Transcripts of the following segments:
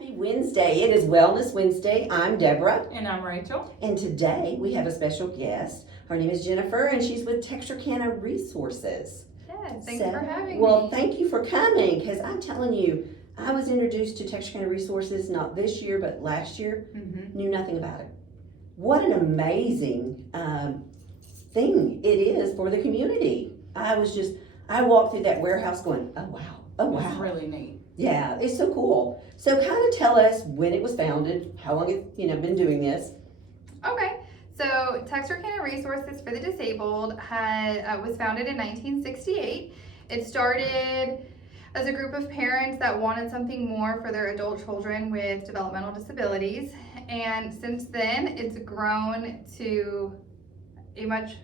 Happy Wednesday. It is Wellness Wednesday. I'm Deborah. And I'm Rachel. And today we have a special guest. Her name is Jennifer and she's with Texarkana Resources. Yes, thanks for having me. Well, thank you for coming because I'm telling you, I was introduced to Texarkana Resources not this year but last year. Knew nothing about it. What an amazing thing it is for the community. I walked through that warehouse going, oh wow. It's really neat. Yeah, it's so cool. So kind of tell us when it was founded, how long you've been doing this. Okay, so Texarkana Resources for the Disabled was founded in 1968. It started as a group of parents that wanted something more for their adult children with developmental disabilities. And since then, it's grown to a much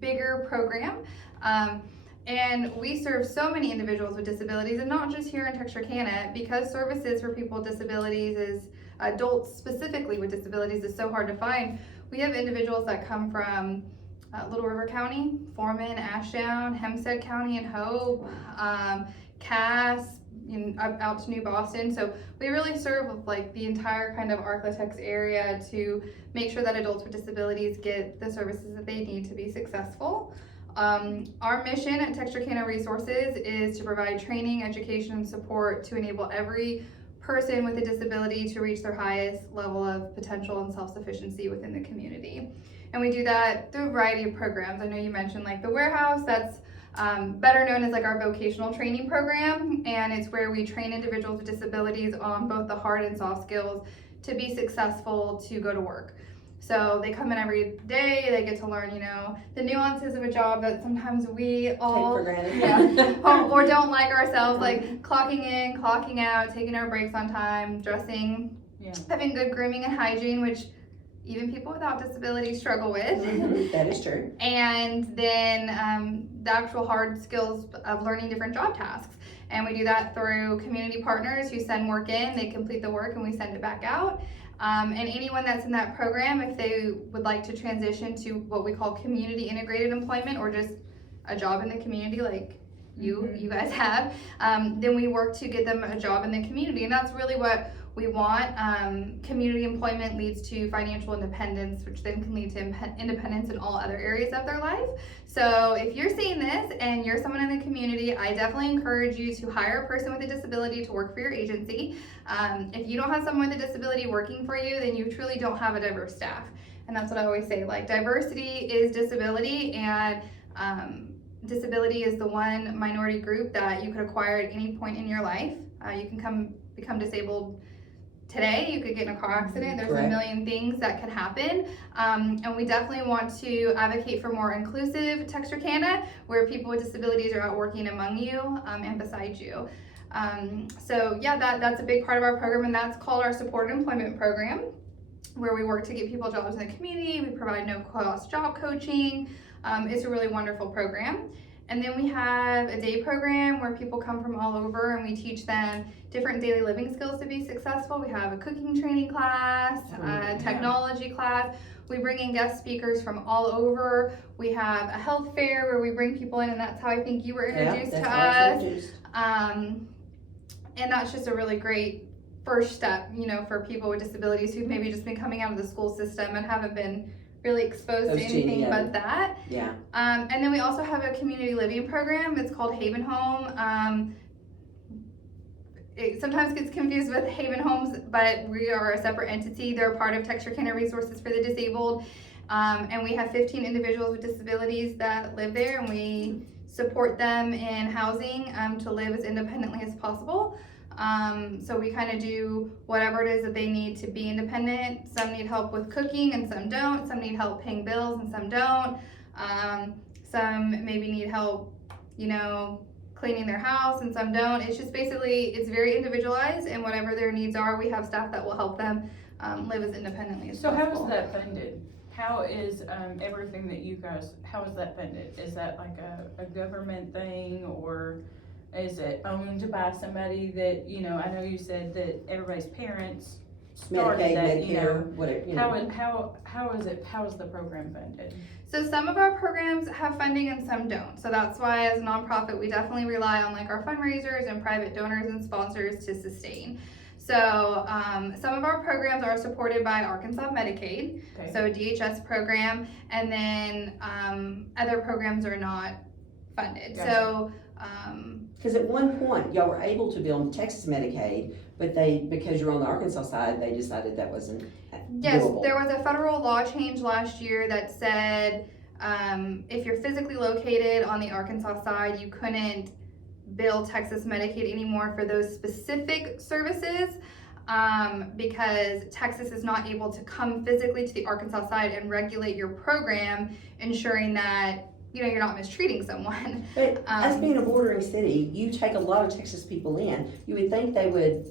bigger program. And we serve so many individuals with disabilities, and not just here in Texarkana, because services for people with disabilities adults specifically with disabilities is so hard to find. We have individuals that come from Little River County, Foreman, Ashdown, Hempstead County and Hope, Cass, out to New Boston. So we really serve like the entire kind of Arklatex area to make sure that adults with disabilities get the services that they need to be successful. Our mission at Texarkana Resources is to provide training, education, and support to enable every person with a disability to reach their highest level of potential and self-sufficiency within the community. And we do that through a variety of programs. I know you mentioned like the warehouse, that's better known as like our vocational training program, and it's where we train individuals with disabilities on both the hard and soft skills to be successful to go to work. So they come in every day, they get to learn, the nuances of a job that sometimes we all take for granted. or don't like ourselves, like clocking in, clocking out, taking our breaks on time, dressing, having good grooming and hygiene, which even people without disabilities struggle with. That is true. And then the actual hard skills of learning different job tasks. And we do that through community partners who send work in, they complete the work and we send it back out. And anyone that's in that program, if they would like to transition to what we call community integrated employment or just a job in the community like you guys have, then we work to get them a job in the community. And that's really what we want. Community employment leads to financial independence, which then can lead to independence in all other areas of their life. So if you're seeing this and you're someone in the community, I definitely encourage you to hire a person with a disability to work for your agency. If you don't have someone with a disability working for you, then you truly don't have a diverse staff. And that's what I always say, like diversity is disability, and disability is the one minority group that you could acquire at any point in your life. You can become disabled today, you could get in a car accident. There's Correct. A million things that could happen. And we definitely want to advocate for more inclusive Texarkana, where people with disabilities are out working among you and beside you. That's a big part of our program, and that's called our Supported Employment Program, where we work to get people jobs in the community. We provide no-cost job coaching. It's a really wonderful program. And then we have a day program where people come from all over and we teach them different daily living skills to be successful. We have a cooking training class, a technology class. We bring in guest speakers from all over. We have a health fair where we bring people in, and that's how I think you were introduced to us. And that's just a really great first step, for people with disabilities who've maybe just been coming out of the school system and haven't been really exposed to anything but that. Yeah. And then we also have a community living program. It's called Haven Home. It sometimes gets confused with Haven Homes, but we are a separate entity. They're a part of Texarkana Resources for the Disabled. And we have 15 individuals with disabilities that live there, and we support them in housing to live as independently as possible. So we kind of do whatever it is that they need to be independent. Some need help with cooking and some don't. Some need help paying bills and some don't. Some maybe need help, cleaning their house and some don't. It's just basically, it's very individualized, and whatever their needs are, we have staff that will help them live as independently as possible. So how is that funded? How is everything that you guys, how is that funded? Is that like a government thing, or is it owned by somebody that, I know you said that everybody's parents started Medicaid, that, Medicare, whatever. How is the program funded? So some of our programs have funding and some don't. So that's why as a nonprofit, we definitely rely on like our fundraisers and private donors and sponsors to sustain. So some of our programs are supported by Arkansas Medicaid, Okay. so a DHS program, and then other programs are not funded. Gotcha. So Because at one point, y'all were able to bill Texas Medicaid, but because you're on the Arkansas side, they decided that wasn't yes, doable. there was a federal law change last year that said if you're physically located on the Arkansas side, you couldn't bill Texas Medicaid anymore for those specific services because Texas is not able to come physically to the Arkansas side and regulate your program, ensuring that you're not mistreating someone. But us being a bordering city, you take a lot of Texas people in. You would think they would,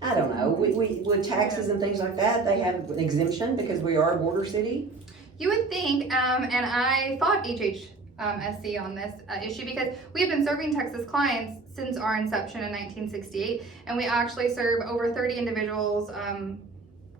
I don't know, we with taxes and things like that, they have an exemption because we are a border city. You would think, and I fought HHSC on this issue because we have been serving Texas clients since our inception in 1968, and we actually serve over 30 individuals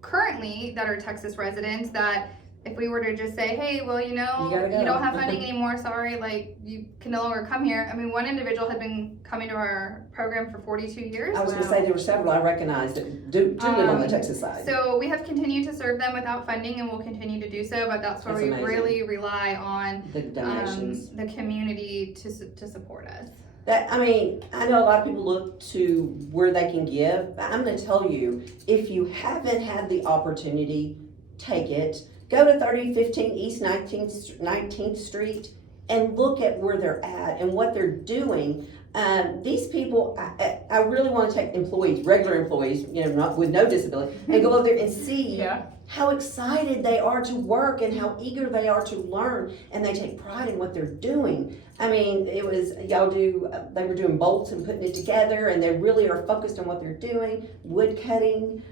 currently that are Texas residents that if we were to just say, hey, well, you don't have funding anymore, sorry, like, you can no longer come here. I mean, one individual had been coming to our program for 42 years. I was gonna say there were several I recognized that do live on the Texas side. So we have continued to serve them without funding and we'll continue to do so, but that's where That's we amazing. really rely on The donations. the community to support us. I know a lot of people look to where they can give, but I'm gonna tell you, if you haven't had the opportunity, take it. Go to 3015 East 19th Street and look at where they're at and what they're doing. These people, I really want to take employees, regular employees, not with no disability, and go over there and see how excited they are to work and how eager they are to learn, and they take pride in what they're doing. I mean, it was, they were doing bolts and putting it together, and they really are focused on what they're doing, wood cutting.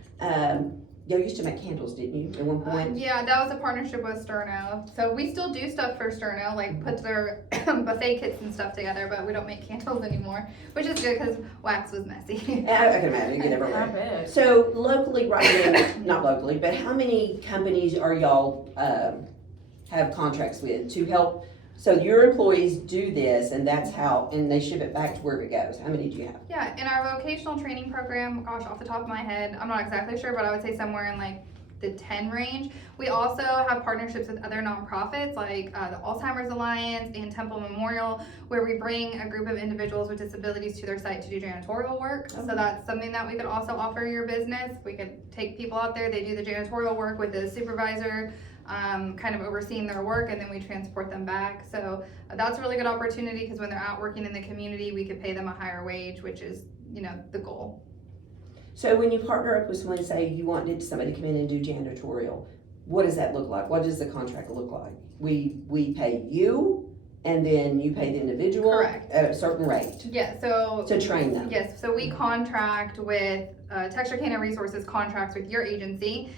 Y'all used to make candles, didn't you, at one point? Yeah, that was a partnership with Sterno. So we still do stuff for Sterno, like put their buffet kits and stuff together, but we don't make candles anymore, which is good because wax was messy. I can imagine, you get everywhere. I bet. So locally, right now, not locally, but how many companies are y'all have contracts with to help? So your employees do this, and that's how, and they ship it back to where it goes. How many do you have? Yeah, in our vocational training program, gosh, off the top of my head, I'm not exactly sure, but I would say somewhere in like the 10 range. We also have partnerships with other nonprofits like the Alzheimer's Alliance and Temple Memorial, where we bring a group of individuals with disabilities to their site to do janitorial work. So that's something that we could also offer your business. We could take people out there, they do the janitorial work with the supervisor, kind of overseeing their work, and then we transport them back. So that's a really good opportunity because when they're out working in the community, we could pay them a higher wage, which is, the goal. So when you partner up with someone, say you want somebody to come in and do janitorial, what does that look like? What does the contract look like? We pay you, and then you pay the individual Correct. at a certain rate. Yeah, so To train them. yes, so we contract with Texarkana Resources contracts with your agency.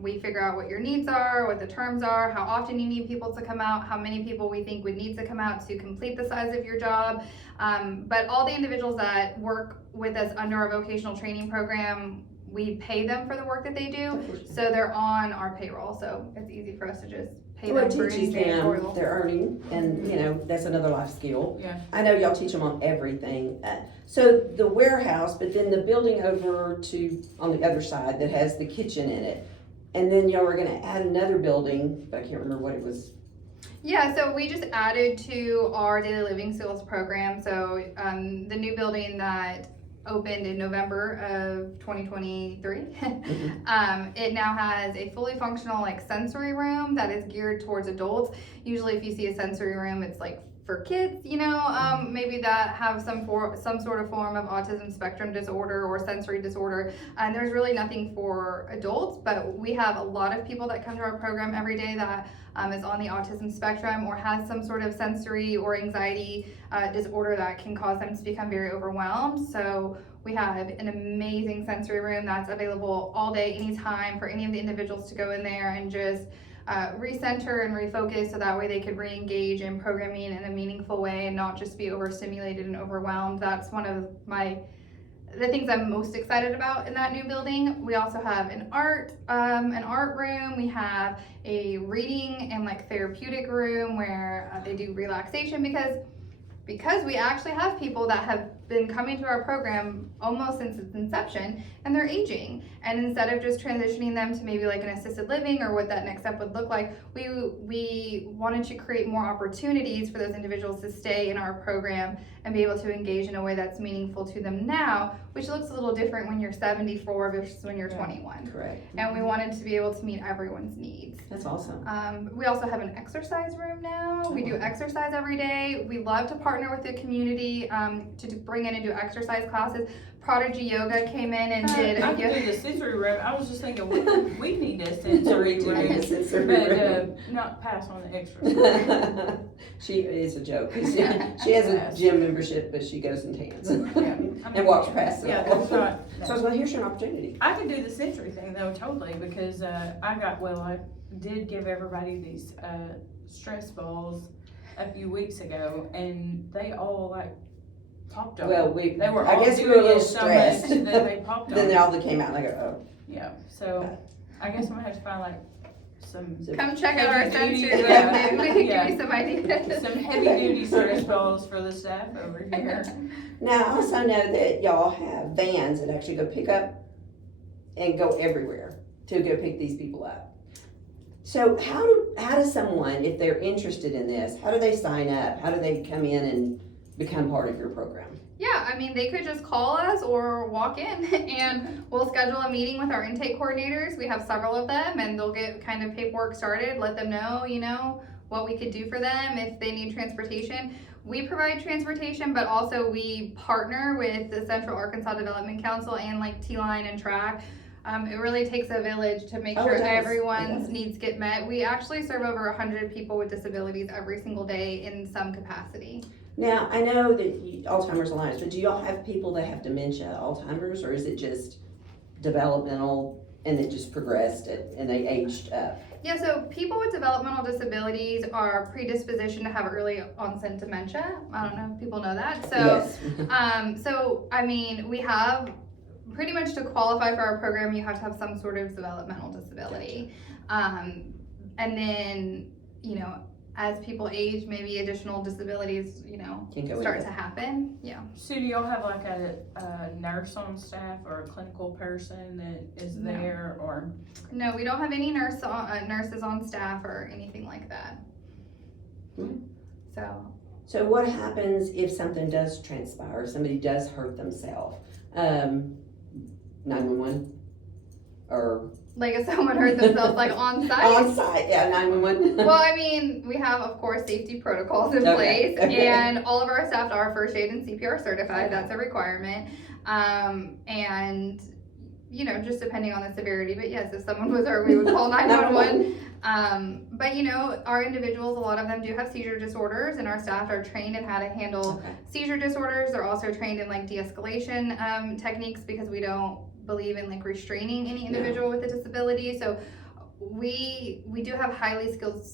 We figure out what your needs are, what the terms are, how often you need people to come out, how many people we think would need to come out to complete the size of your job. But all the individuals that work with us under our vocational training program, we pay them for the work that they do. So they're on our payroll. So it's easy for us to just pay Well, them it for any teaches them, janitorial. they're earning, and that's another life skill. Yeah. I know y'all teach them on everything. So the warehouse, but then the building over to, on the other side that has the kitchen in it. And then y'all were gonna add another building, but I can't remember what it was. Yeah, so we just added to our daily living skills program. So the new building that opened in November of 2023. It now has a fully functional sensory room that is geared towards adults. Usually if you see a sensory room, it's like for kids, maybe that have some sort of form of autism spectrum disorder or sensory disorder. And there's really nothing for adults, but we have a lot of people that come to our program every day that is on the autism spectrum or has some sort of sensory or anxiety disorder that can cause them to become very overwhelmed. So we have an amazing sensory room that's available all day, anytime, for any of the individuals to go in there and just recenter and refocus, so that way they could re-engage in programming in a meaningful way and not just be overstimulated and overwhelmed. That's one of the things I'm most excited about in that new building. We also have an art room. We have a reading and therapeutic room where they do relaxation because we actually have people that have been coming to our program almost since its inception, and they're aging. And instead of just transitioning them to maybe like an assisted living or what that next step would look like, we wanted to create more opportunities for those individuals to stay in our program and be able to engage in a way that's meaningful to them now, which looks a little different when you're 74 versus when you're 21. Correct. And we wanted to be able to meet everyone's needs. That's awesome. We also have an exercise room now. We do exercise every day. We love to partner with the community to bring in and do exercise classes. Prodigy Yoga came in and did I a could do the sensory room. I was just thinking, we need a sensory room, but not pass on the extra. She is a joke. She has a gym membership, but she goes and tans and walks past it. Yeah, that's not. So I was like, here's your opportunity. I could do the sensory thing though, totally, because I did give everybody these stress balls a few weeks ago, and they all like popped up. Well, they were I all guess we were a doing little it so much stressed. that they popped Then up. they all came out and I go, Yeah, so I guess I'm gonna have to find like some Come check out our Heavy sensory duty, room. yeah. Maybe we can Yeah. give you some ideas. some heavy duty stress balls for the staff over here. Now, I also know that y'all have vans that actually go pick up and go everywhere to go pick these people up. So how does someone, if they're interested in this, how do they sign up? How do they come in and become part of your program? Yeah, I mean, they could just call us or walk in and we'll schedule a meeting with our intake coordinators. We have several of them and they'll get kind of paperwork started, let them know, what we could do for them if they need transportation. We provide transportation, but also we partner with the Central Arkansas Development Council and like T-Line and Track. It really takes a village to make Oh, sure it does. everyone's needs get met. We actually serve over 100 people with disabilities every single day in some capacity. Now, I know that Alzheimer's Alliance, but do y'all have people that have dementia, Alzheimer's, or is it just developmental and it just progressed and they aged up? Yeah, so people with developmental disabilities are predispositioned to have early onset dementia. I don't know if people know that. So, Yes. so I mean, we have pretty much to qualify for our program, you have to have some sort of developmental disability. And then, as people age, maybe additional disabilities, Can go start into to happen. Yeah. So do y'all have like a nurse on staff or a clinical person that is No. there, or? No, we don't have any nurses on staff or anything like that. Hmm. So what happens if something does transpire, if somebody does hurt themselves? 911 or Like if someone hurt themselves like on site. on site? Yeah, 911. Well, I mean, we have, of course, safety protocols in Okay, place, okay. and all of our staff are first aid and CPR certified. That's a requirement. And, just depending on the severity. But yes, if someone was hurt, we would call 911. But, our individuals, a lot of them do have seizure disorders, and our staff are trained in how to handle Okay. seizure disorders. They're also trained in like de-escalation techniques because we don't believe in like restraining any individual with a disability. So we do have highly skilled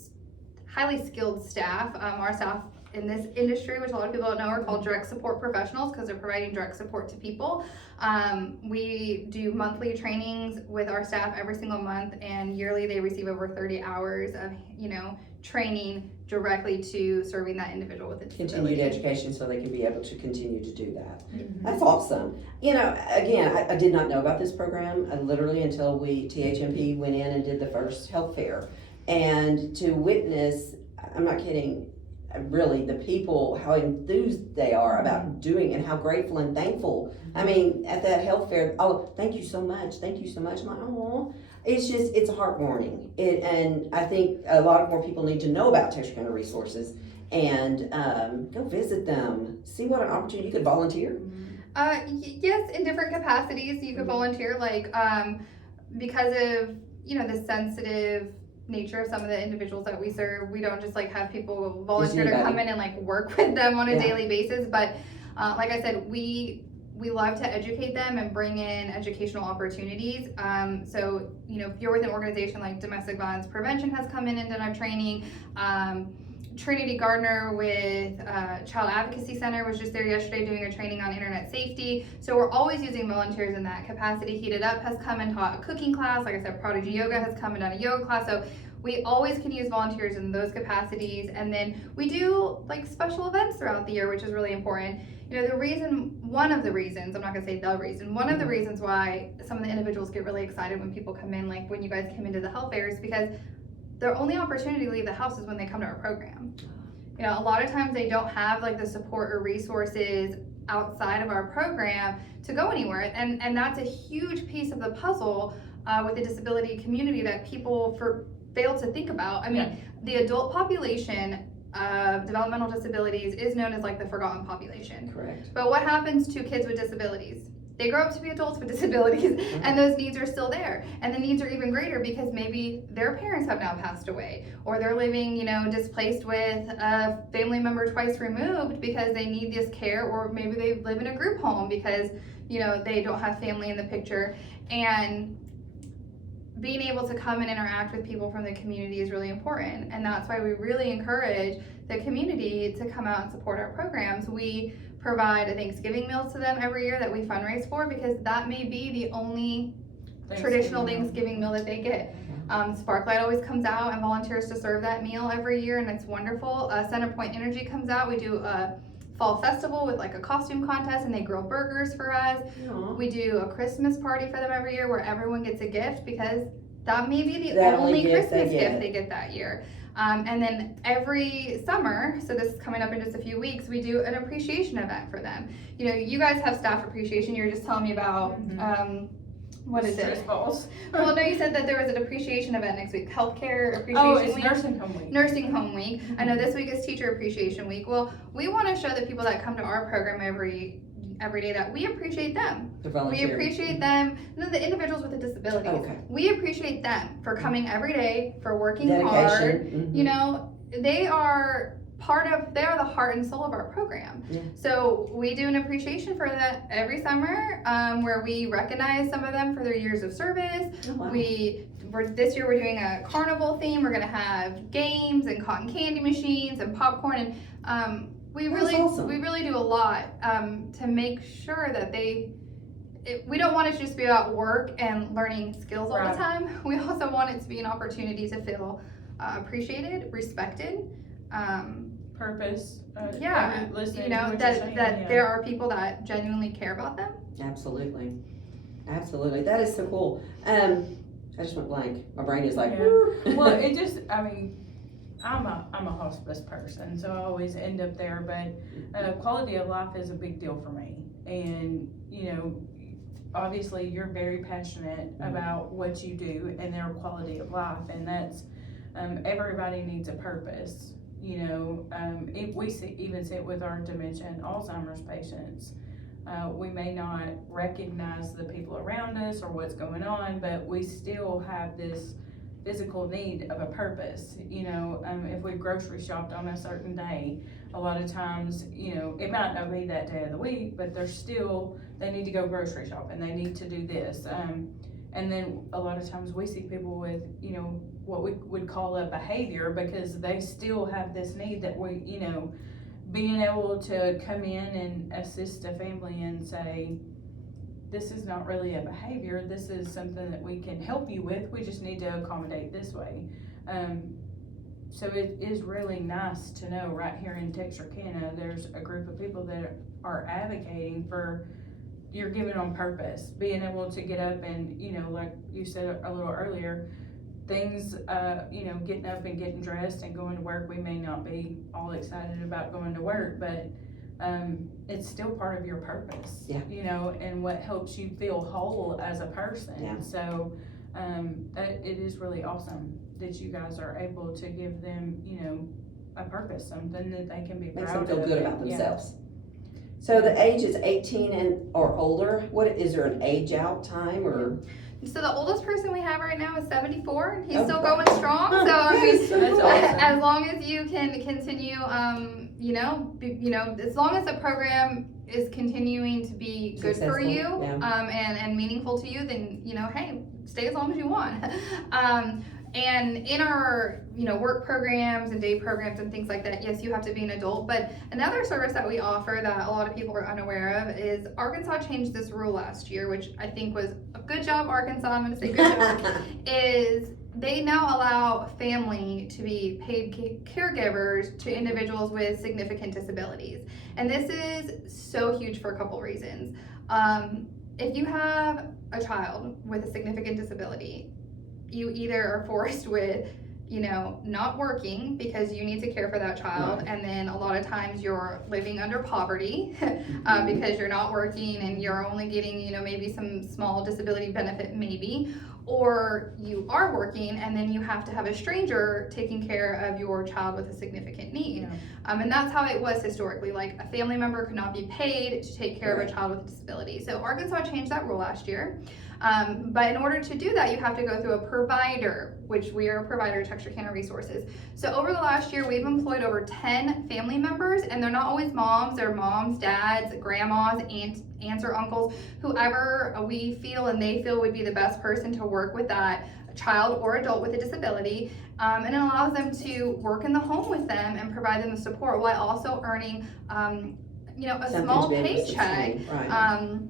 staff. Our staff in this industry, which a lot of people don't know, are called direct support professionals because they're providing direct support to people. We do monthly trainings with our staff every single month, and yearly they receive over 30 hours of training directly to serving that individual with a disability. Continued education so they can be able to continue to do that. Mm-hmm. That's awesome. Again, I did not know about this program literally until THMP went in and did the first health fair. And to witness, I'm not kidding, really the people, how enthused they are about doing and how grateful and thankful. I mean, at that health fair, thank you so much. I'm like, oh, it's heartwarming. And I think a lot more people need to know about Texarkana Resources and go visit them. See what an opportunity. You could volunteer. Yes, in different capacities you could volunteer, like because of the sensitive nature of some of the individuals that we serve, we don't just like have people volunteer to come in and like work with them on a daily basis. But like I said, we love to educate them and bring in educational opportunities. So if you're with an organization like Domestic Violence Prevention has come in and done our training. Trinity Gardner with Child Advocacy Center was just there yesterday doing a training on internet safety. So we're always using volunteers in that capacity. Heated Up has come and taught a cooking class. Like I said, Prodigy Yoga has come and done a yoga class. So we always can use volunteers in those capacities. And then we do like special events throughout the year, which is really important. You know, one of the reasons why some of the individuals get really excited when people come in, like when you guys came into the health fair, is because their only opportunity to leave the house is when they come to our program. You know, a lot of times they don't have like the support or resources outside of our program to go anywhere. And that's a huge piece of the puzzle with the disability community that people fail to think about. I mean, the adult population of developmental disabilities is known as like the forgotten population. Correct. But what happens to kids with disabilities? They grow up to be adults with disabilities, and those needs are still there. And the needs are even greater because maybe their parents have now passed away, or they're living, you know, displaced with a family member twice removed because they need this care, or maybe they live in a group home because, you know, they don't have family in the picture. And being able to come and interact with people from the community is really important. And that's why we really encourage the community to come out and support our programs. We provide a Thanksgiving meal to them every year that we fundraise for, because that may be the only traditional Thanksgiving meal that they get. Sparklight always comes out and volunteers to serve that meal every year, and it's wonderful. Centerpoint Energy comes out. We do a fall festival with like a costume contest, and they grill burgers for us. Aww. We do a Christmas party for them every year where everyone gets a gift, because that may be the That only gift Christmas they get. gift they get that year. And then every summer, so this is coming up in just a few weeks, we do an appreciation event for them. You know, you guys have staff appreciation. You were just telling me about, what is it? Balls. Well, no, you said that there was an appreciation event next week. Healthcare appreciation Oh, it's week. nursing home week. Nursing home week. I know this week is teacher appreciation week. Well, we want to show the people that come to our program every day that we appreciate them. The We volunteer. appreciate them, the individuals with the disabilities. Okay. We appreciate them for coming every day, for working Dedication. hard. Mhm. You know, they are the heart and soul of our program. Yeah. So we do an appreciation for that every summer, where we recognize some of them for their years of service. Oh, wow. This year we're doing a carnival theme. We're gonna have games and cotton candy machines and popcorn, and we That's awesome. really do a lot to make sure that we don't want it to just be about work and learning skills all Right. the time. We also want it to be an opportunity to feel appreciated, respected. Purpose. Yeah, Listening you know, to what that you're saying, that there are people that genuinely care about them. Absolutely. Absolutely. That is so cool. I just went blank. My brain is like, Yeah. "Woo." Well, it just, I mean, I'm a hospice person, so I always end up there, but quality of life is a big deal for me. And, you know, obviously you're very passionate about what you do and their quality of life, and that's, everybody needs a purpose. You know, if we even see it with our dementia and Alzheimer's patients, we may not recognize the people around us or what's going on, but we still have this physical need of a purpose. You know, if we grocery shopped on a certain day, a lot of times, you know, it might not be that day of the week, but they need to go grocery shop and they need to do this. And then a lot of times we see people with, you know, what we would call a behavior, because they still have this need that we, you know, being able to come in and assist a family and say, this is not really a behavior, this is something that we can help you with, we just need to accommodate this way. So it is really nice to know right here in Texarkana, there's a group of people that are advocating for, you're given on purpose, being able to get up and, you know, like you said a little earlier, things, you know, getting up and getting dressed and going to work, we may not be all excited about going to work, but it's still part of your purpose. Yeah. You know, and what helps you feel whole as a person. Yeah. So that it is really awesome that you guys are able to give them, you know, a purpose, something that they can be proud Makes of. them feel good about Yeah. themselves. So the age is 18 or older. Is there an age out time or? So the oldest person we have right now is 74, and he's Oh, still wow. going strong. So I That mean, is so That's cool. awesome. as long as you can continue, you know, as long as the program is continuing to be good for Successful, you, yeah. and meaningful to you, then, you know, hey, stay as long as you want. And in our, you know, work programs and day programs and things like that, yes, you have to be an adult. But another service that we offer that a lot of people are unaware of is Arkansas changed this rule last year, which I think was a good job, Arkansas. I'm going to say good job. Is they now allow family to be paid caregivers to individuals with significant disabilities. And this is so huge for a couple reasons. If you have a child with a significant disability, you either are forced with, not working because you need to care for that child, Right. and then a lot of times you're living under poverty because you're not working and you're only getting, maybe some small disability benefit maybe, or you are working and then you have to have a stranger taking care of your child with a significant need. And that's how it was historically. Like, a family member could not be paid to take care of a child with a disability. So Arkansas changed that rule last year. But in order to do that, you have to go through a provider, which we are a provider at Texarkana Resources. So over the last year, we've employed over 10 family members, and they're not always moms. They're moms, dads, grandmas, aunts or uncles, whoever we feel and they feel would be the best person to work with that child or adult with a disability. And it allows them to work in the home with them and provide them the support while also earning, a Something small to be able to paycheck. sustain, right.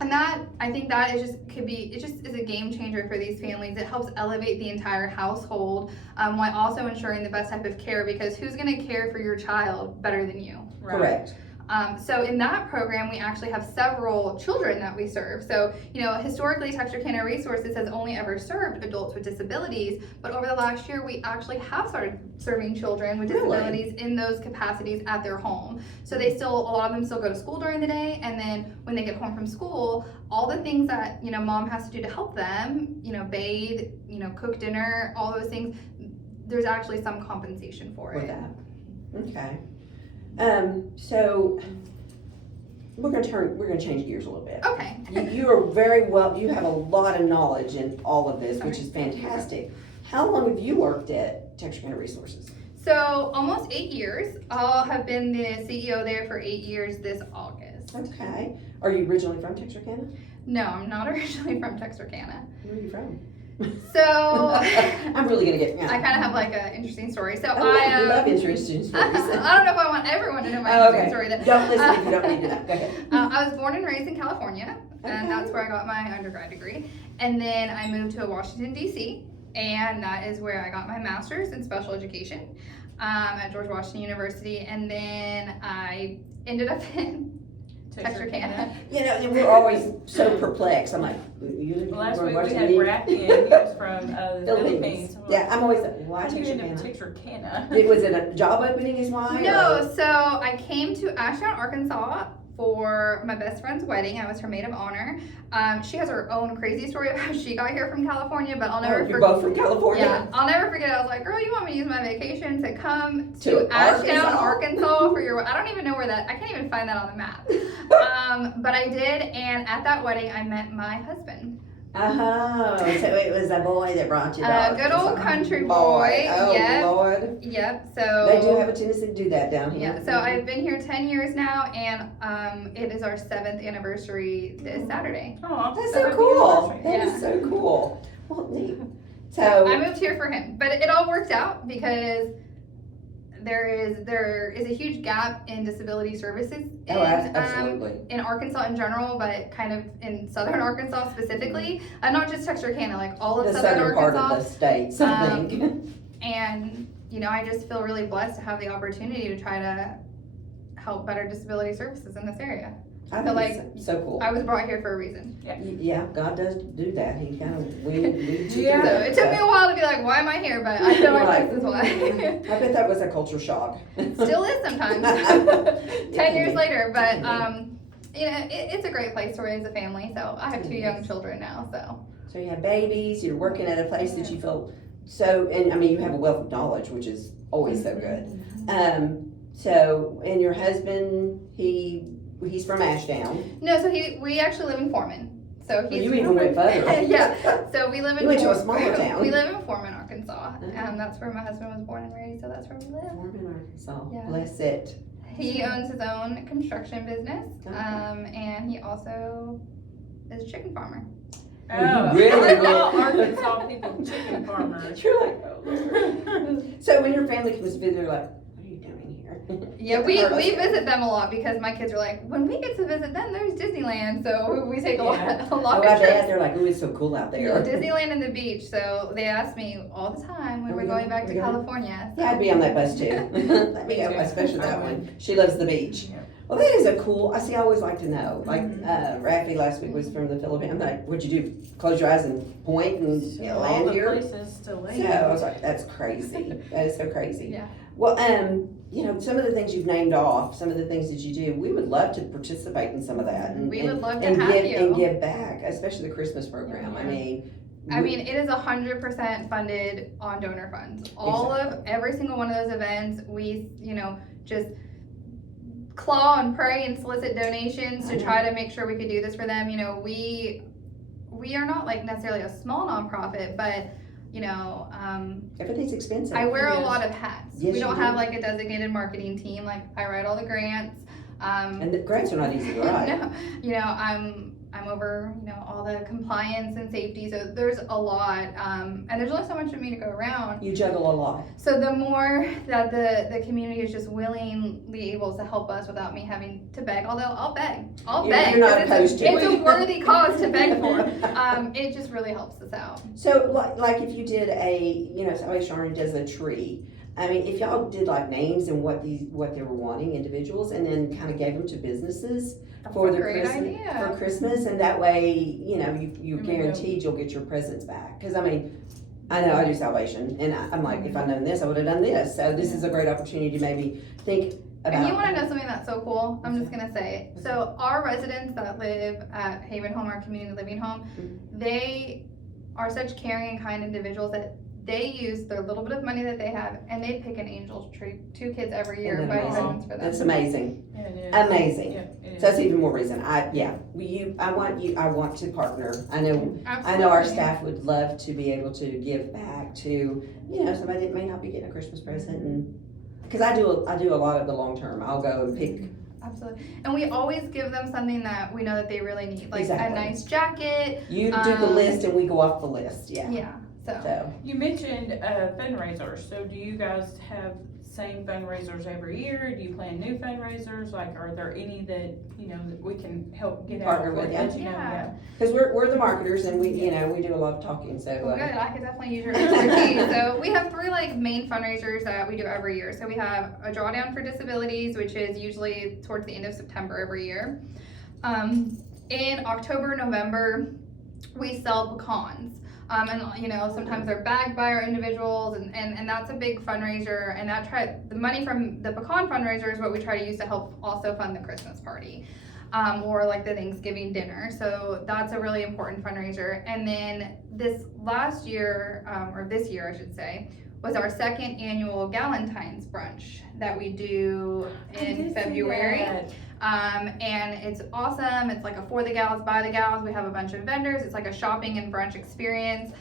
And that, I think that is it just is a game changer for these families. It helps elevate the entire household, while also ensuring the best type of care, because who's going to care for your child better than you? Right. Correct. So in that program, we actually have several children that we serve. So, historically, Texarkana Resources has only ever served adults with disabilities, but over the last year, we actually have started serving children with disabilities in those capacities at their home. So a lot of them still go to school during the day, and then when they get home from school, all the things that, mom has to do to help them, bathe, cook dinner, all those things, there's actually some compensation for it. That. Okay. So we're gonna change gears a little bit. Okay. You are very well, you have a lot of knowledge in all of this, which is fantastic. How long have you worked at Texarkana Resources? So almost 8 years. I'll have been the CEO there for 8 years this August. Okay. Are you originally from Texarkana? No, I'm not originally from Texarkana. Where are you from? So I'm really gonna get. I kind of have like an interesting story. So I love interesting stories. I don't know if I want everyone to know my interesting story. Don't listen if you don't need to know. Go ahead. I was born and raised in California, and Okay. that's where I got my undergrad degree. And then I moved to Washington, D.C., and that is where I got my master's in special education at George Washington University. And then I ended up in Texarkana. We're always so perplexed. I'm like, you live in Last week we Washington, had D.C.? Bracky in, he was from the Philippines. Yeah, I'm always like, why You ended up Texarkana? Texarkana. Was it a job opening is why? No, so I came to Ashdown, Arkansas for my best friend's wedding. I was her maid of honor. She has her own crazy story of how she got here from California, but I'll never You're forget. both from California? Yeah, I'll never forget. I was like, girl, you want me to use my vacation to come To to Ashdown, Arkansas? Arkansas for your, I don't even know where that, I can't even find that on the map. But I did, and at that wedding, I met my husband. Oh, so it was a boy that brought you to Good old Arkansas. country boy. Oh, Yep. Lord. Yep, so. They do have a tendency to do that down here. Yeah, so I've been here 10 years now, and it is our 7th anniversary this Saturday. Oh, That's so cool. That Yeah. is so cool. Well, neat. So I moved here for him, but it all worked out because there is a huge gap in disability services absolutely. in Arkansas in general, but kind of in southern Arkansas specifically, not just Texarkana, like all of The southern southern Arkansas. part of the state, I think. And I just feel really blessed to have the opportunity to try to help better disability services in this area. I think it's so cool. I was brought here for a reason. Yeah, God does do that. He kind of leads you Yeah. through So it. it took me a while to be like, why am I here? But I feel like Right. this is why. I bet that was a culture shock. Still is sometimes. 10 years later, but it's a great place to raise a family. So I have 2 young children now. So you have babies. You're working at a place that you feel so, and I mean, you have a wealth of knowledge, which is always so good. So, and your husband, he's from Ashdown. No, so we actually live in Foreman. So he's You even went further. Yeah. So we live in. You went to a smaller town. We live in Foreman, Arkansas. That's where my husband was born and raised. So that's where we live. Foreman, Arkansas. Yeah. Bless it. He owns his own construction business, Okay. and he also is a chicken farmer. Oh, Really? all Arkansas people, chicken farmers. You're like, oh. So when your family comes to visit, they're like, what are you doing here? Yeah, we visit them a lot because my kids are like, when we get to visit them, there's Disneyland, so we take a lot Oh, of I bet trips. they're like, ooh, it's so cool out Yeah, there. Disneyland and the beach, so they ask me all the time when Are we're we going going? back Are to we going? California. So. Yeah, I'd be on that bus too. Let me go, Me too. especially that I one. She loves the beach. Yeah. Well, that is a cool, I always like to know. Like, Mhm. Rafi last week was from the Philippines. I'm like, what'd you do? Close your eyes and point and So land all the here? places to So land. I was like, that's crazy. That is so crazy. Yeah. Well, you know, some of the things you've named off, some of the things that you do, we would love to participate in some of that. And, We would love to and have give, you. And give back, especially the Christmas program. I mean. It is 100% funded on donor funds. Every single one of those events, we, just claw and pray and solicit donations to try to make sure we could do this for them. We are not like necessarily a small nonprofit, but Everything's expensive. I wear a Yes. lot of hats. Yes, We don't you have do. like a designated marketing team. Like I write all the grants. And the grants are not easy to write. No, I'm over, all the compliance and safety. So there's a lot, and there's only so much for me to go around. You juggle a lot. So the more that the community is just willingly able to help us without me having to beg, although I'll beg. I'll beg. You're not 'cause opposed to it's it. a worthy cause to beg for. It just really helps us out. So, like if you did somebody Sharna does a tree. I mean, if y'all did like names and what they were wanting, individuals, and then kind of gave them to businesses for That's a the great Christmas idea. for Christmas, and that way, you're we go. guaranteed you'll get your presents back. Because I mean, I know I do salvation, and I'm like, if I'd known this, I would have done this. So this is a great opportunity to maybe think about. And you want to know something that's so cool? I'm just gonna say it. So our residents that live at Haven Home, our community living home, they are such caring and kind individuals that they use their little bit of money that they have, and they pick an angel's tree, 2 kids every year, Isn't buy that amazing? presents for them. That's amazing. Yeah, it is. Amazing. Yeah, it So that's is. even more reason. I want to partner. I know Absolutely. our staff would love to be able to give back to, somebody that may not be getting a Christmas present, and because I do a lot of the long term. I'll go and pick. Absolutely. And we always give them something that we know that they really need, like Exactly. a nice jacket. You do the list and we go off the list. Yeah. Yeah. So You mentioned fundraisers. So do you guys have same fundraisers every year? Do you plan new fundraisers? Like, are there any that that we can help get Partner out with, yeah. that Yeah. because we're the marketers and we we do a lot of talking. So Well, good. I could definitely use your expertise. So we have 3 main fundraisers that we do every year. So we have a drawdown for disabilities, which is usually towards the end of September every year. In October, November, we sell pecans. And sometimes they're bagged by our individuals, and that's a big fundraiser. And the money from the pecan fundraiser is what we try to use to help also fund the Christmas party, or like the Thanksgiving dinner. So that's a really important fundraiser. And then this year I should say, was our 2nd annual Galentine's brunch that we do in February. And it's awesome. It's like a for the gals, by the gals. We have a bunch of vendors. It's like a shopping and brunch experience.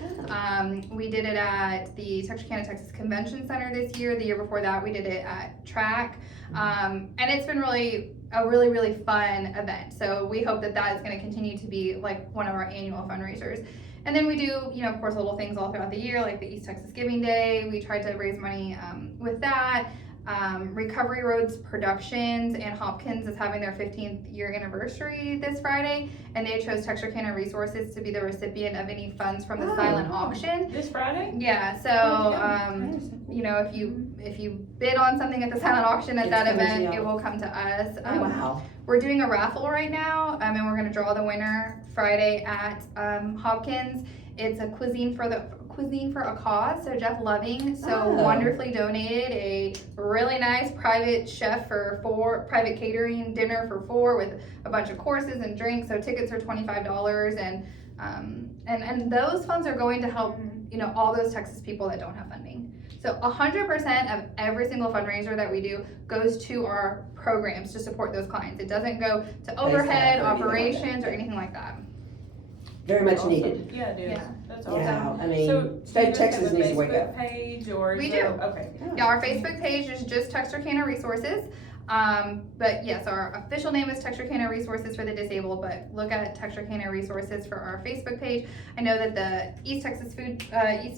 We did it at the Texarkana, Texas Convention Center this year. The year before that, we did it at Track. And it's been a really, really fun event. So we hope that is going to continue to be like one of our annual fundraisers. And then we do, of course, little things all throughout the year, like the East Texas Giving Day. We try to raise money with that. Recovery Roads Productions and Hopkins is having their 15th year anniversary this Friday, and they chose Texarkana Resources to be the recipient of any funds from the silent auction. This Friday? Yeah, so if you bid on something at the silent auction at that event, it will come to us. wow. We're doing a raffle right now, and we're going to draw the winner Friday at Hopkins. It's a cuisine for a cause. So Jeff Loving wonderfully donated a really nice private chef for private catering dinner for 4 with a bunch of courses and drinks. So tickets are $25, and those funds are going to help all those Texas people that don't have funding. So 100% of every single fundraiser that we do goes to our programs to support those clients. It doesn't go to overhead, operations, or anything like that. Very much Awesome. needed. Yeah, it is. Yeah. That's awesome. Yeah, I mean, So, state of do you guys Texas have a needs to wake Facebook up. page or We is do. there- Okay. Yeah, our Facebook page is just Texarkana Resources. But yes, our official name is Texarkana Resources for the Disabled, but look at Texarkana Resources for our Facebook page. I know that the East Texas Food. I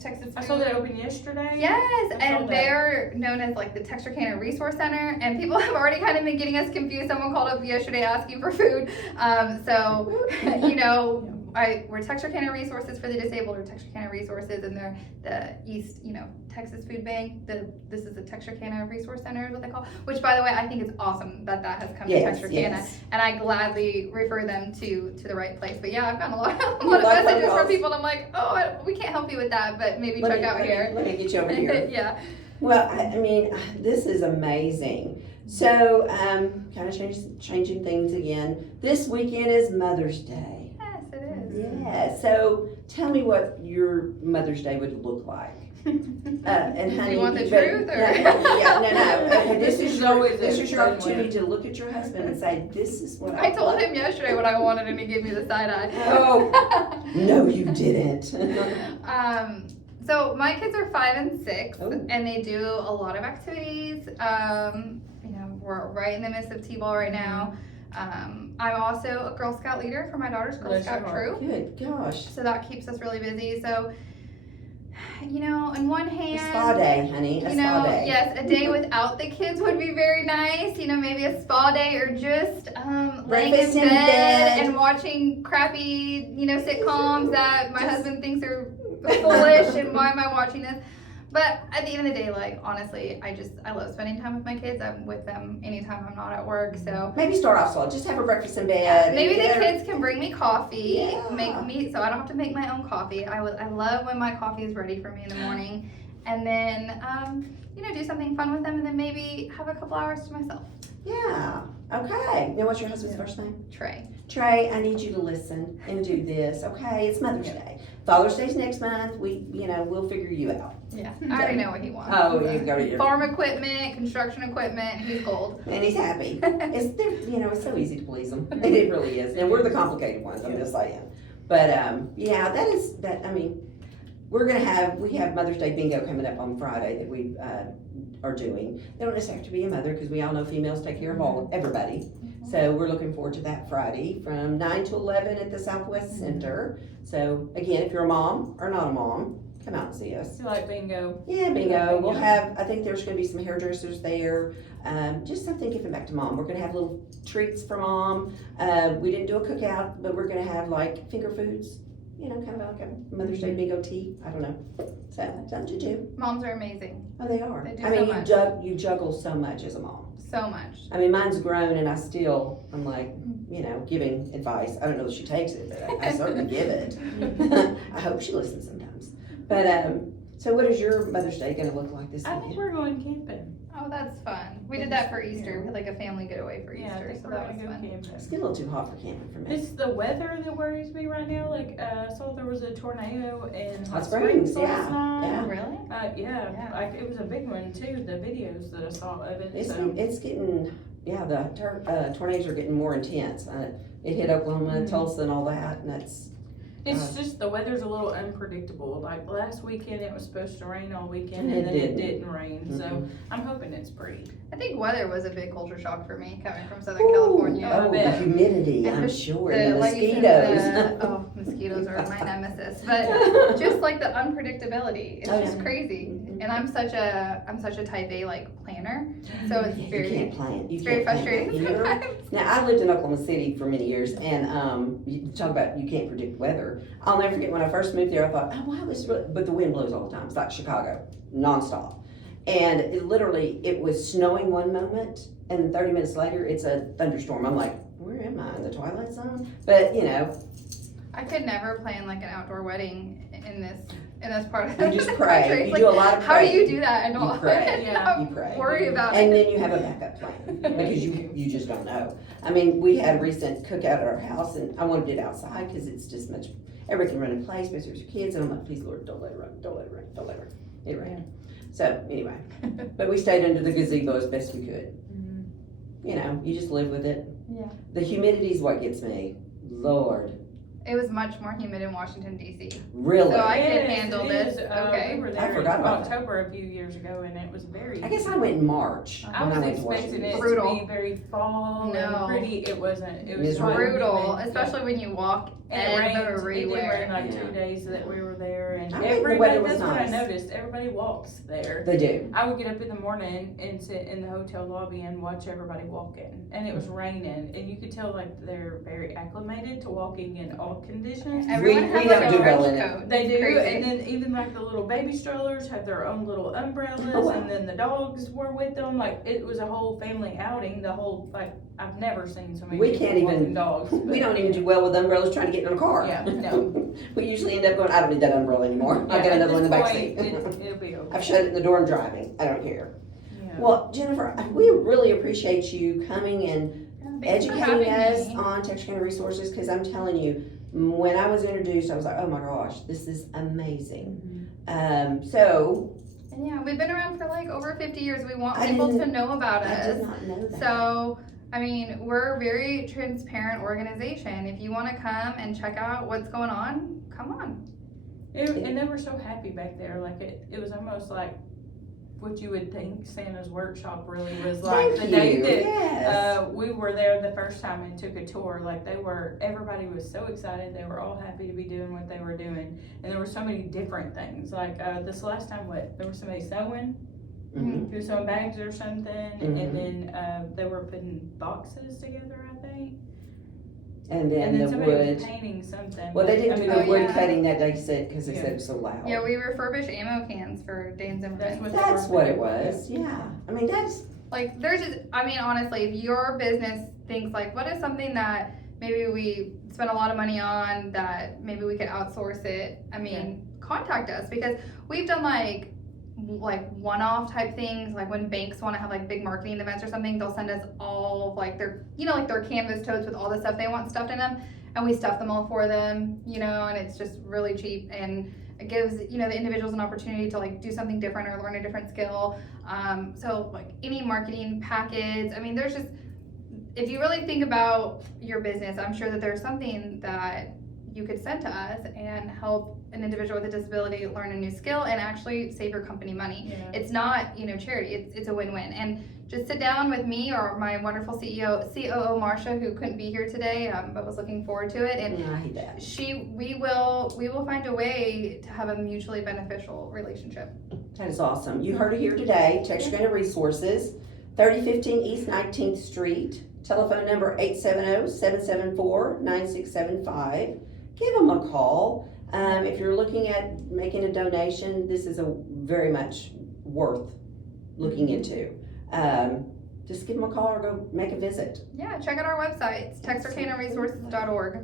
saw that open yesterday. Yes, I saw and that. they're known as like the Texarkana Resource Center, and people have already kind of been getting us confused. Someone called up yesterday asking for food. So, you know, we're Texarkana Resources for the Disabled, or Texarkana Resources, and they're the East, Texas Food Bank. This is the Texarkana Resource Center is what they call. Which, by the way, I think it's awesome that has come to Texarkana, and I gladly refer them to the right place. But yeah, I've gotten a lot of messages from people, and I'm like, oh, we can't help you with that, but maybe check out here. Let me get you over here. Yeah. Well, I mean, this is amazing. So, kind of changing things again. This weekend is Mother's Day. Yes, it is. Yeah. So, tell me what your Mother's Day would look like. And honey, Do you want the truth, or? No. This is your same opportunity way. to look at your husband and say, "This is what I told him yesterday what I wanted, and he gave me the side eye. Oh, no, you didn't. So my kids are 5 and 6, Oh. and they do a lot of activities. We're right in the midst of T-ball right now. I'm also a Girl Scout leader for my daughter's Girl Bless Scout your heart. troop, Good gosh. so that keeps us really busy. So, on one A hand, spa day, honey. A spa day. yes, a day without the kids would be very nice. Maybe a spa day, or just laying Breakfast in in bed bed. and watching crappy, sitcoms that my husband thinks are foolish, and why am I watching this? But at the end of the day, honestly, I love spending time with my kids. I'm with them anytime I'm not at work, so. Maybe start off slow. Just have a breakfast in bed. Maybe the and- kids can bring me coffee, Yeah. make me, so I don't have to make my own coffee. I love when my coffee is ready for me in the morning. And then, do something fun with them, and then maybe have a couple hours to myself. Yeah. Okay. Now, what's your husband's first name? Trey. Trey, I need you to listen and do this. Okay, it's Mother's Day. Father's Day's next month. We'll figure you out. Yeah, I already know what he wants. Oh, you go to your Farm equipment, construction equipment, he's gold. and he's happy. It's so easy to please him. It really is. And we're the complicated ones. I'm just saying. But we have Mother's Day bingo coming up on Friday that we are doing. They don't necessarily have to be a mother, because we all know females take care of everybody. So we're looking forward to that Friday from 9 to 11 at the Southwest Center. So again, if you're a mom or not a mom, come out and see us. You like bingo? Yeah, bingo. We'll have, I think there's gonna be some hairdressers there. Just something giving back to mom. We're gonna have little treats for mom. We didn't do a cookout, but we're gonna have finger foods. Kind of like a Mother's Day bingo tea. I don't know. So, something to do. Moms are amazing. Oh, they are. They do I mean, so much. you juggle so much as a mom. So much. I mean, mine's grown, and I'm like, giving advice. I don't know if she takes it, but I certainly give it. I hope she listens sometimes. But, so what is your Mother's Day gonna look like this I think weekend? we're going camping. Oh, that's fun. We did that for Easter. We had a family getaway for Yeah, I Easter, think so we're that gonna was go fun. camping. It's getting a little too hot for camping for me. It's the weather that worries me right now. I saw there was a tornado in Hot Springs, last night. yeah. Oh, really? Yeah. It was a big one too. The videos that I saw of it. It's getting, the tornadoes are getting more intense. It hit Oklahoma, Tulsa, and all that, and It's just the weather's a little unpredictable. Like last weekend, it was supposed to rain all weekend, And and then it didn't. didn't rain. So I'm hoping it's pretty. I think weather was a big culture shock for me coming from Southern California. I Oh, the bet. humidity, And I'm the- sure, and the like you mosquitoes. said, mosquitoes are my nemesis. But just the unpredictability, it's Oh, just yeah. crazy. And I'm such a type A planner, so it's Yeah, very you can't plan. it's very frustrating Here. sometimes. Now, I lived in Oklahoma City for many years, and you talk about you can't predict weather. I'll never forget when I first moved there, I thought, oh, wow, but the wind blows all the time. It's like Chicago, nonstop. And it was snowing one moment, and 30 minutes later, it's a thunderstorm. I'm like, where am I, in the Twilight Zone? But, I could never plan an outdoor wedding in this part of you just the pray. country. It's You like, do a lot of how do praying. you do that and You all? pray. Yeah. You pray. Worry about And it. then you have a backup plan, because you just don't know. I mean, we had a recent cookout at our house, and I wanted it outside, because it's just much, everybody can run in place, especially with your kids, and I'm like, please, Lord, don't let it run, don't let it run, don't let it run. It ran. So, anyway, but we stayed under the gazebo as best we could. You just live with it. Yeah. The humidity is what gets me. Lord. It was much more humid in Washington, D.C. Really? So I can Yes, handle it this. is. Okay. We were I there in forgot about that. October a few years ago, and it was very. I guess I went in March I when was I went to expecting Washington. it Brutal. to be very fall No. and pretty. It wasn't. It was Miserable. hot and Brutal, humid. especially when you walk And it rained. It did everywhere. rain like Yeah. 2 days that we were there, and I think the everybody. weather was That's what I nice. noticed. Everybody walks there. They do. I would get up in the morning and sit in the hotel lobby and watch everybody walking, and it was raining, and you could tell like they're very acclimated to walking in all conditions. Everyone We has don't like do a well trench in it. coat. They do, Crazy. and then even like the little baby strollers have their own little umbrellas, Oh, wow. and then the dogs were with them. Like it was a whole family outing. The whole I've never seen so many We people can't even- walking dogs. We but- don't even do well with umbrellas trying to get in a car. Yeah, no. We usually end up going, I don't need that umbrella anymore. I'll Yeah, get at another one in the this back point, seat. It'll be okay. I've shut it in the door and driving. I don't care. Yeah. Well, Jennifer, we really appreciate you coming and Thanks for educating having us me. on Texarkana Resources, because I'm telling you, when I was introduced, I was like, oh my gosh, this is amazing. So, And yeah, we've been around for like over 50 years. We want I people to didn't- know about I did us. not know that. So, I mean, we're a very transparent organization. If you want to come and check out what's going on, come on. And they were so happy back there. Like it was almost like what you would think Santa's workshop really was like. Thank The day you. that Yes. we were there the first time and took a tour, like everybody was so excited. They were all happy to be doing what they were doing, and there were so many different things. Like this last time, there was somebody sewing, Mhm. who was sewing bags or something, Mhm. and then they were putting boxes together, I think, And then and then the somebody was wood. painting something. Well, they I didn't mean, do the Oh, wood yeah. cutting that day because they Yeah. said it was so loud. Yeah, we refurbish ammo cans for Dane That's Zimmerman. what That's what it was. Yeah. I mean, that's Like, there's just, I mean, honestly, if your business thinks, like, what is something that maybe we spend a lot of money on that maybe we could outsource it, I mean, contact us, because we've done, like one-off type things, like when banks want to have, like, big marketing events or something, they'll send us all of, like, their, like, their canvas totes with all the stuff they want stuffed in them, and we stuff them all for them, and it's just really cheap, and it gives, the individuals an opportunity to, like, do something different or learn a different skill. So, like, any marketing package, I mean, there's just, if you really think about your business, I'm sure that there's something that you could send to us and help an individual with a disability learn a new skill and actually save your company money. Yeah. It's not, charity, it's a win-win. And just sit down with me or my wonderful COO Marsha, who couldn't be here today, but was looking forward to it. And I hate that. we will find a way to have a mutually beneficial relationship. That is awesome. You heard it here today. Texarkana Resources, 3015 East 19th Street. Telephone number 870-774-9675. Give them a call. If you're looking at making a donation, this is very much worth looking into. Just give them a call or go make a visit. Yeah, check out our website. It's texarkanaresources.org.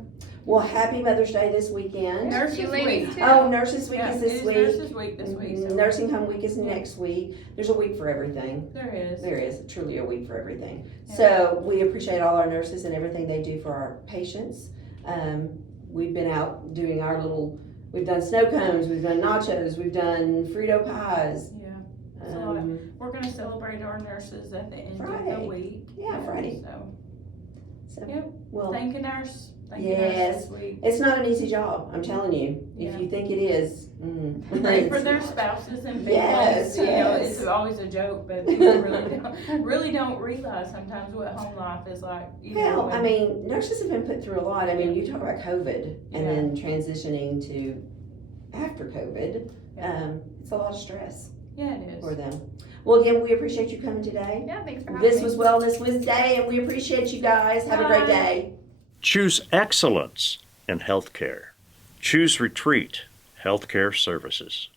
Well, happy Mother's Day this weekend. Nurses You ladies Week. too. Oh, Nurses Week Yeah, is it this week. Nurses Week this week. So Nursing Home Week is next week. There's a week for everything. there is. There is truly a week for everything. Yeah. So we appreciate all our nurses and everything they do for our patients. We've been out doing we've done snow cones, we've done nachos, we've done Frito pies. Yeah. It's a lot. We're gonna celebrate our nurses at the end of Friday. the week. Yeah, Friday. So, So, Yep. well, thank a nurse. Thank a Yes. nurse this week. it's not an easy job, I'm telling you. Yeah. If you think it is, Pray for it's their not. spouses and families. Yes, yes. It's always a joke, but people really don't realize sometimes what home life is like. Well, I mean, nurses have been put through a lot. I mean, you talk about COVID and Yeah. then transitioning to after COVID. Yeah. It's a lot of stress yeah, it is. for them. Well, again, we appreciate you coming today. Yeah, thanks for having me. This was Wellness Wednesday, and we appreciate you guys. Have a great Bye. day. Choose excellence in healthcare. Choose Retreat Healthcare Services.